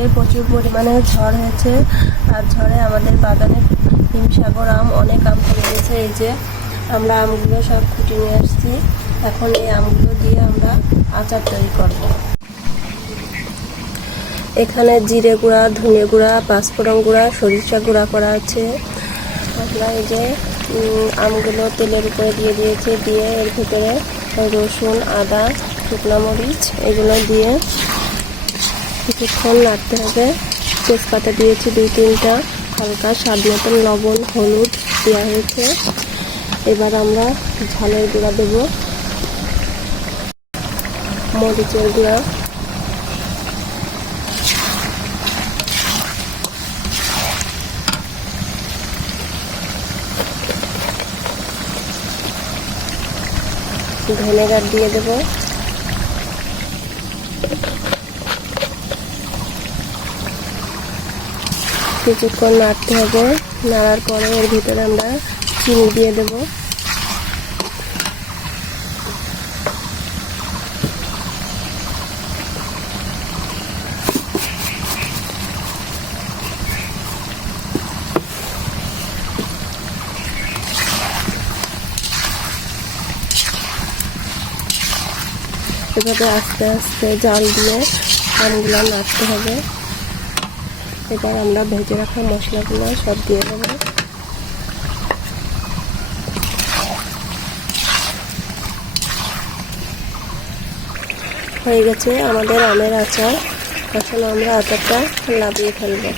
আজকে প্রচুর পরিমাণে ঝড় হয়েছে। আর ঝড়ে আমাদের বাগানে হিমসাগর আম, অনেক আম পড়ে গেছে। এই যে আমরা আমগুলো সব কুটে নিয়ে আসছি। এখন এই আমগুলো দিয়ে আমরা আচার তৈরি করব। এখানে জিরে গুঁড়া, ধনে গুঁড়া, পাঁচফোড়ন গুঁড়া, সরিষা গুঁড়া করা আছে। আমরা এই যে আমগুলো তেলের উপরে দিয়ে দিয়েছি, দিয়ে এর ভিতরে রসুন, আদা, শুকনো মরিচ এগুলো দিয়ে কিছুক্ষণ নাড়তে হবে। তেজপাতা দিয়েছি 2-3টা, হালকা স্বাদ মতন লবণ, হলুদ দেওয়া হয়েছে। এবার আমরা ঝালের গুঁড়া দেব, মরিচের গুঁড়া, ভিনেগার দিয়ে দেব। কিছুক্ষণ নাড়তে হবে। নাড়ার পরে এর ভিতরে আমরা চিনি দিয়ে দেব। এভাবে আস্তে আস্তে জাল দিয়ে আমগুলো নাড়তে হবে। এবার আমরা ভেজে রাখা মশলাগুলো সব দিয়ে দেব। হয়ে গেছে আমাদের আমের আচার। এখন আমরা আচারটা লাগিয়ে ফেলবো।